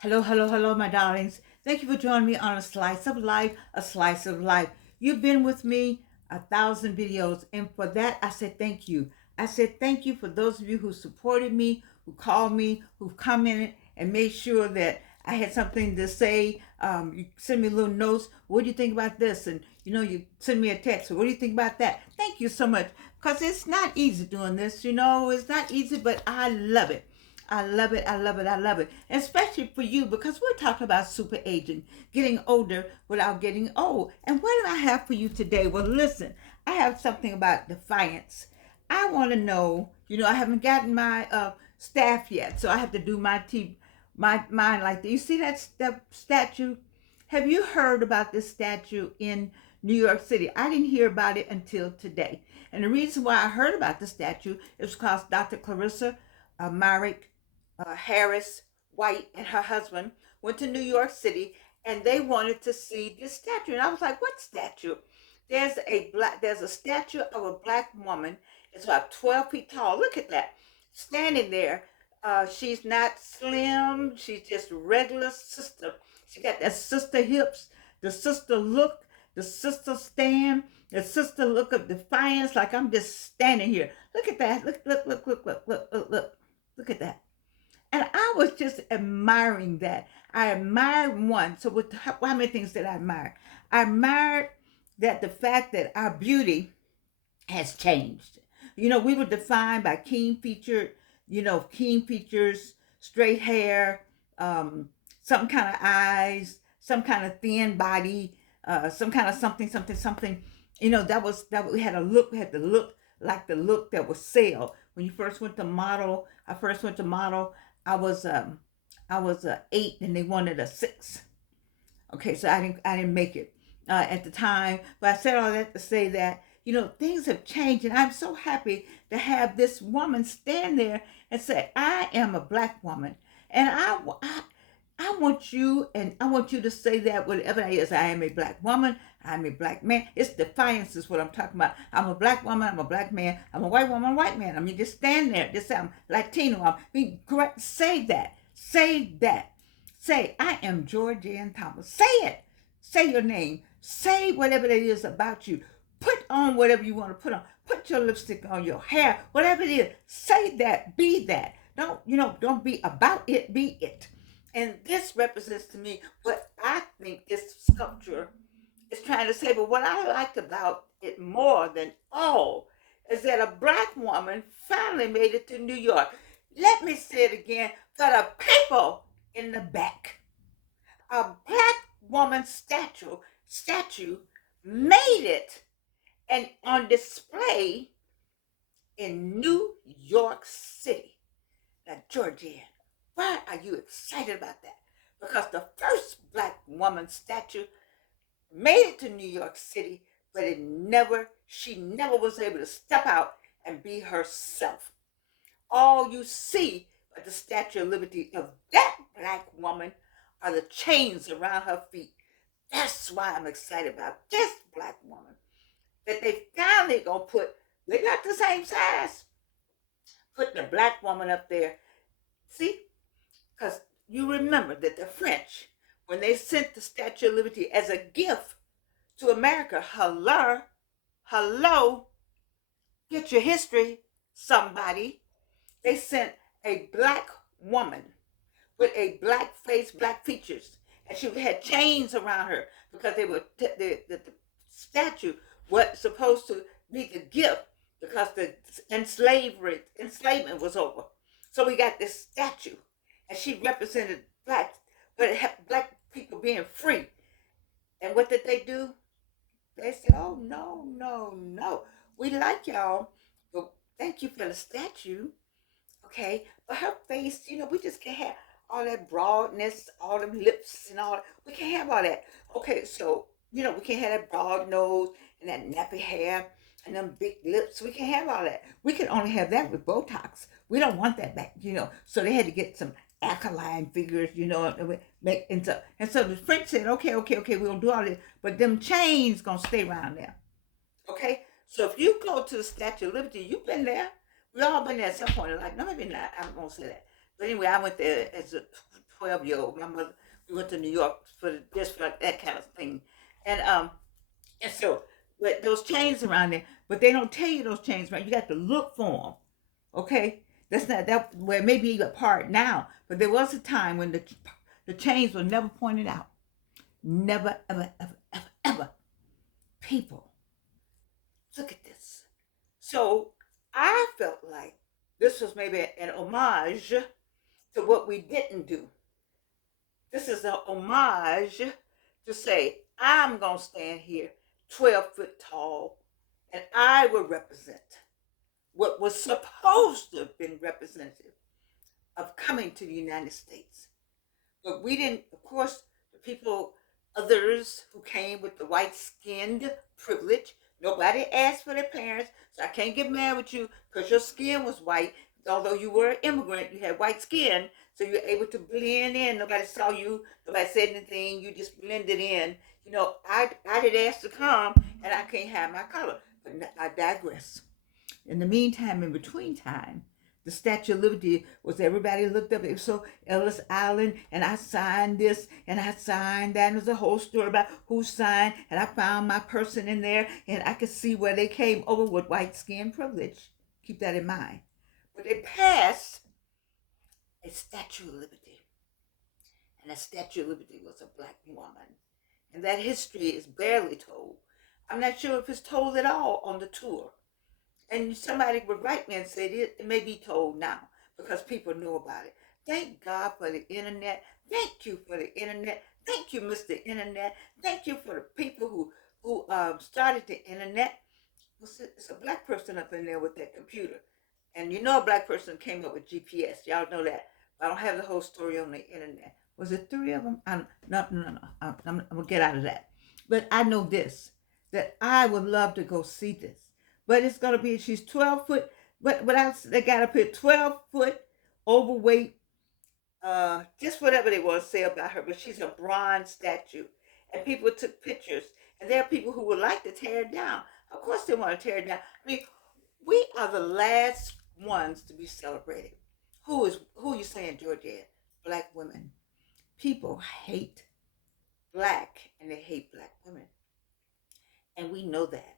Hello, hello, hello, my darlings. Thank you for joining me on a slice of life, a slice of life. You've been with me 1,000 videos, and for that, I said thank you. I said thank you for those of you who supported me, who called me, who've commented, and made sure that I had something to say. You send me little notes. What do you think about this? And you send me a text. What do you think about that? Thank you so much, because it's not easy doing this. It's not easy, but I love it. I love it. I love it. I love it. Especially for you because we're talking about super aging, getting older without getting old. And what do I have for you today? Well, listen, I have something about defiance. I want to know, I haven't gotten my staff yet, so I have to do my mine like that. You see that statue? Have you heard about this statue in New York City? I didn't hear about it until today. And the reason why I heard about the statue is because Dr. Clarissa Myrick Harris White and her husband went to New York City and they wanted to see this statue. And I was like, what statue? There's a statue of a black woman. It's about 12 feet tall. Look at that. Standing there. She's not slim. She's just regular sister. She got that sister hips, the sister look, the sister stand, the sister look of defiance, like I'm just standing here. Look at that. Look, look, look, look, look, look, look, look. Look at that. And I was just admiring that. I admired one. So how many things did I admire? I admired that the fact that our beauty has changed. We were defined by keen features, straight hair, some kind of eyes, some kind of thin body, some kind of something, something, something. That we had a look. We had the look like the look that was sale. When you first went to model, I first went to model. I was 8, and they wanted a 6. Okay, so I didn't make it at the time. But I said all that to say that things have changed, and I'm so happy to have this woman stand there and say, "I am a black woman," and I want you, and I want you to say that whatever that is. I am a black woman. I'm a black man. It's defiance is what I'm talking about. I'm a black woman. I'm a black man. I'm a white woman. I'm a white man. I mean, just stand there. Just say I'm Latino. Correct. Say that. Say that. Say I am Georgianne Thomas. Say it. Say your name. Say whatever it is about you. Put on whatever you want to put on. Put your lipstick on, your hair, whatever it is. Say that. Be that. Don't be about it. Be it. And this represents to me what I think this sculpture is trying to say. But what I liked about it more than all is that a black woman finally made it to New York. Let me say it again for the people in the back. A black woman statue made it and on display in New York City. Now, Georgia, why are you excited about that? Because the first black woman statue made it to New York City, but she never was able to step out and be herself. All you see at the Statue of Liberty of that black woman are the chains around her feet. That's why I'm excited about this black woman. That they finally gonna they're not the same size, put the black woman up there. See? Because you remember that the French, when they sent the Statue of Liberty as a gift to America, hello, get your history, somebody. They sent a black woman with a black face, black features, and she had chains around her because the statue was supposed to be the gift because the enslavement was over. So we got this statue, and she represented black, but it had black people being free. And what did they do? They said, "Oh no, no, no! We like y'all, but thank you for the statue." Okay, but her face, we just can't have all that broadness, all them lips and all that. We can't have all that. Okay, so we can't have that broad nose and that nappy hair and them big lips. We can't have all that. We can only have that with Botox. We don't want that back. So they had to get some alkaline figures, and so the French said, okay, okay, okay, we'll do all this, but them chains gonna stay around there. Okay, so if you go to the Statue of Liberty, you've been there. We all been there at some point in life. No, maybe not. I won't say that. But anyway, I went there as a 12-year old. My mother, we went to New York for just for that kind of thing, and and so, but those chains around there, but they don't tell you those chains around. You got to look for them. Okay, that's not that. Well, maybe a part now, but there was a time when the chains were never pointed out. Never, ever, ever, ever, ever. People, look at this. So I felt like this was maybe an homage to what we didn't do. This is a homage to say, I'm going to stand here 12 foot tall and I will represent what was supposed to have been representative of coming to the United States. But we didn't, of course, the people, others who came with the white skinned privilege, nobody asked for their parents, so I can't get mad with you because your skin was white. Although you were an immigrant, you had white skin, so you're able to blend in. Nobody saw you, nobody said anything, you just blended in. I did ask to come, and I can't have my color. But I digress. In the meantime, in between time, the Statue of Liberty was everybody looked up. It was so Ellis Island, and I signed this and I signed that. And there's a whole story about who signed, and I found my person in there, and I could see where they came over with white skin privilege. Keep that in mind. But they passed a Statue of Liberty, and that Statue of Liberty was a black woman, and that history is barely told. I'm not sure if it's told at all on the tour. And somebody would write me and say it may be told now because people know about it. Thank God for the internet. Thank you for the internet. Thank you, Mr. Internet. Thank you for the people who started the internet. It's a black person up in there with that computer. And you know a black person came up with GPS. Y'all know that. I don't have the whole story on the internet. Was it three of them? No. I'm going to get out of that. But I know this, that I would love to go see this. But it's going to be, she's 12 foot, but they got to put 12 foot overweight, just whatever they want to say about her. But she's a bronze statue. And people took pictures. And there are people who would like to tear it down. Of course they want to tear it down. I mean, we are the last ones to be celebrated. Who are you saying, Georgia? Black women. People hate black and they hate black women. And we know that.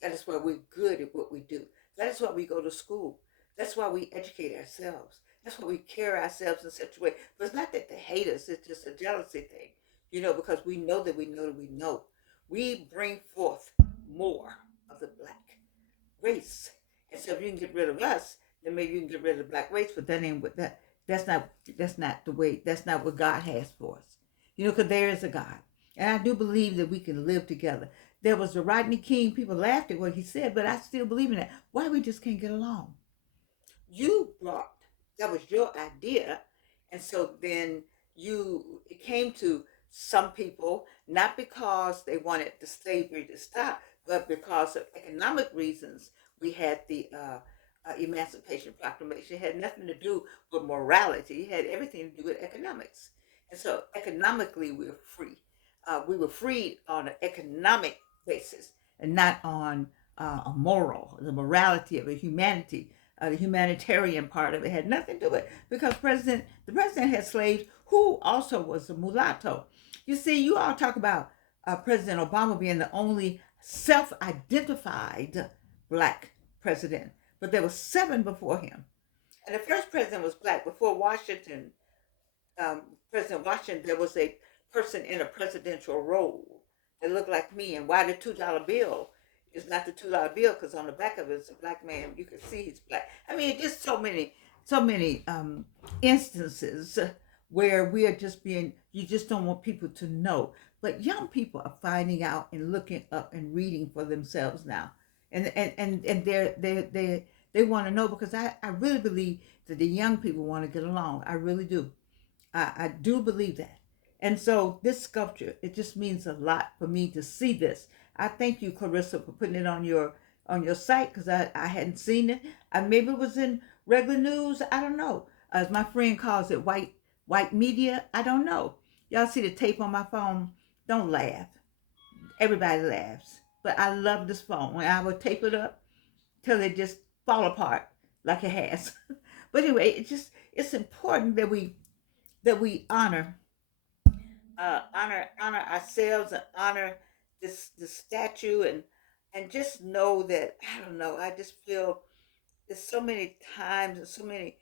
That is why we're good at what we do. That is why we go to school. That's why we educate ourselves. That's why we carry ourselves in such a way. But it's not that they hate us. It's just a jealousy thing. Because we know that we know that we know. We bring forth more of the black race. And so if you can get rid of us, then maybe you can get rid of the black race. But that ain't what that. That's not the way. That's not what God has for us. Because there is a God. And I do believe that we can live together. There was a Rodney King. People laughed at what he said, but I still believe in that. Why we just can't get along? That was your idea. And so then it came to some people, not because they wanted the slavery to stop, but because of economic reasons. We had the Emancipation Proclamation. It had nothing to do with morality. It had everything to do with economics. And so economically, we were free. We were freed on an economic basis and not on a the morality of it, humanity. The humanitarian part of it had nothing to do with it because the president had slaves who also was a mulatto. You see, you all talk about President Obama being the only self-identified black president, but there were 7 before him. And the first president was black. Before Washington, President Washington, there was a person in a presidential role that looked like me. And why the $2 bill is not the $2 bill? Because on the back of it is a black man. You can see he's black. I mean, just so many instances where we are just being. You just don't want people to know. But young people are finding out and looking up and reading for themselves now, and they want to know because I really believe that the young people want to get along. I really do. I do believe that. And so this sculpture, it just means a lot for me to see this. I thank you, Clarissa, for putting it on your site because I hadn't seen it. Maybe it was in regular news. I don't know. As my friend calls it, white media. I don't know. Y'all see the tape on my phone? Don't laugh. Everybody laughs. But I love this phone. When I would tape it up till it just fall apart like it has. But anyway, it's important that we that we honor ourselves and honor this statue, and just know that I don't know. I just feel there's so many times and so many.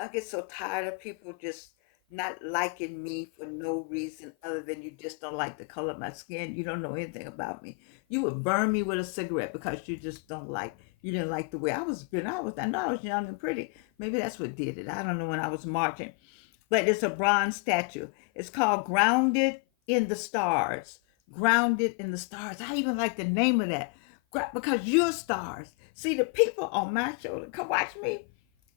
I get so tired of people just not liking me for no reason other than you just don't like the color of my skin. You don't know anything about me. You would burn me with a cigarette because you didn't like the way I was been. I know I was young and pretty. Maybe that's what did it. I don't know when I was marching. But it's a bronze statue. It's called Grounded in the Stars. Grounded in the Stars. I even like the name of that. Because you're stars. See the people on my shoulder. Come watch me.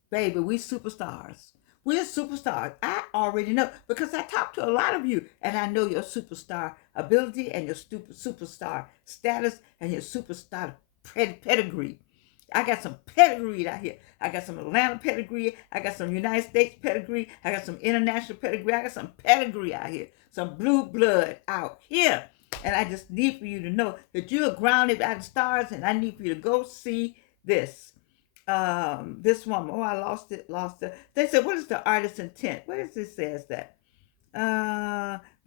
Baby, we superstars. We're superstars. I already know because I talk to a lot of you and I know your superstar ability and your superstar status and your superstar pedigree. I got some pedigree out here. I got some Atlanta pedigree. I got some United States pedigree. I got some international pedigree. I got some pedigree out here. Some blue blood out here. And I just need for you to know that you are grounded by the stars, and I need for you to go see this. This woman. Oh, I lost it. They said, what is the artist's intent? What does it says that?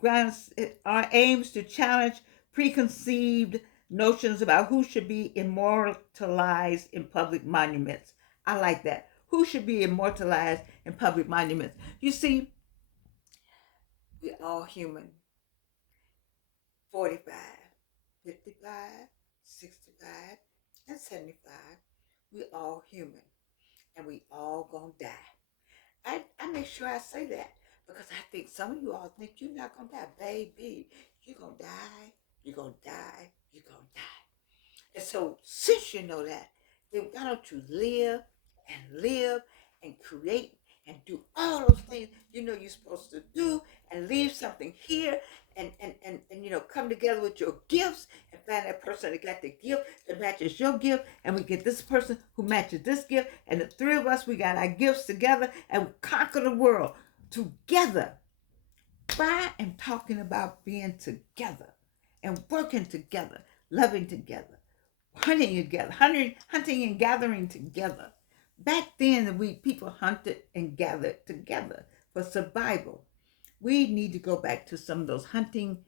Grants our aims to challenge preconceived notions about who should be immortalized in public monuments. I like that. Who should be immortalized in public monuments? You see, we're all human. 45, 55, 65, and 75. We're all human. And we all gonna die. I make sure I say that because I think some of you all think you're not gonna die. Baby, you're gonna die, you're gonna die, you're gonna die. And so, since you know that, then why don't you live and create and do all those things you know you're supposed to do and leave something here and come together with your gifts and find that person that got the gift that matches your gift, and we get this person who matches this gift, and the three of us, we got our gifts together and we conquer the world together by and talking about being together and working together, loving together, hunting together, hunting and gathering together. Back then, we people hunted and gathered together for survival. We need to go back to some of those hunting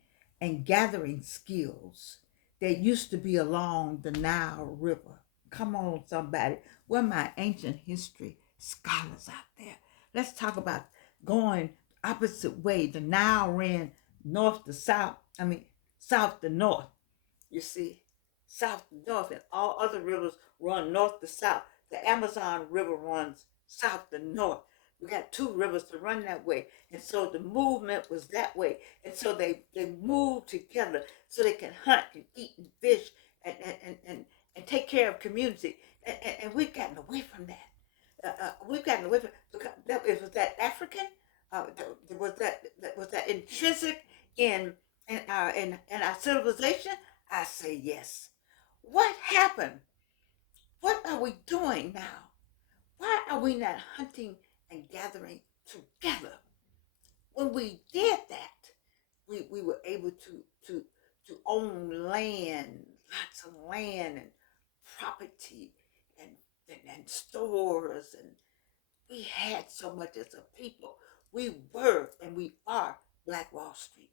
and gathering skills that used to be along the Nile River. Come on, somebody. Where my ancient history scholars out there? Let's talk about going opposite way. The Nile ran north to south. I mean, south to north. You see, south to north, and all other rivers run north to south. The Amazon River runs south to north. We got two rivers to run that way. And so the movement was that way. And so they moved together so they can hunt and eat and fish and take care of community. And we've gotten away from that. We've gotten away from because was that African? Was that intrinsic in in our civilization? I say yes. What happened? What are we doing now? Why are we not hunting and gathering together? When we did that, we were able to own land, lots of land and property and stores, and we had so much as a people. We were and we are Black Wall Street.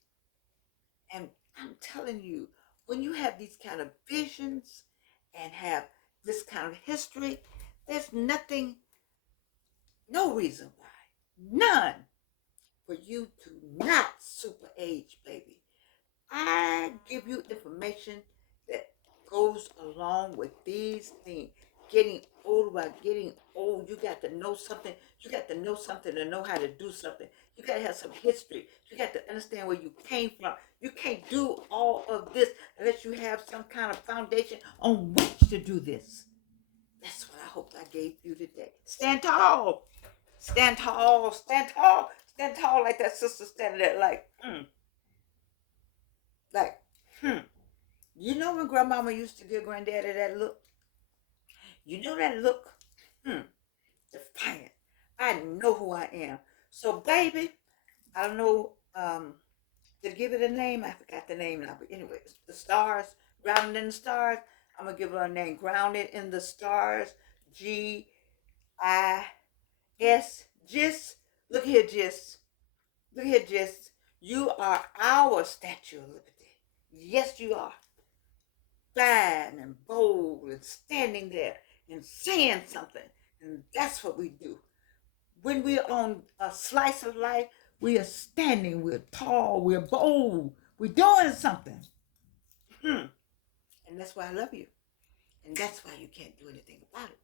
And I'm telling you, when you have these kind of visions and have this kind of history, there's nothing, no reason why, none, for you to not super age, baby. I give you information that goes along with these things. Getting old, by getting old, you got to know something. You got to know something to know how to do something. You got to have some history. You got to understand where you came from. You can't do all of this unless you have some kind of foundation on which to do this. That's what I hope I gave you today. Stand tall. Stand tall. Stand tall. Stand tall like that sister standing there like, hmm. You know when grandmama used to give granddaddy that look? You know that look? Hmm. Defiant. I know who I am. So, baby, I don't know, to give it a name. I forgot the name now. But anyway, the stars, grounded in the stars. I'm going to give her a name. Grounded in the stars. G-I-S. Gis. Look here, Gis. Look here, Jess. You are our Statue of Liberty. Yes, you are. Fine and bold and standing there and saying something. And that's what we do. When we're on a slice of life, we are standing, we're tall, we're bold, we're doing something. And that's why I love you. And that's why you can't do anything about it.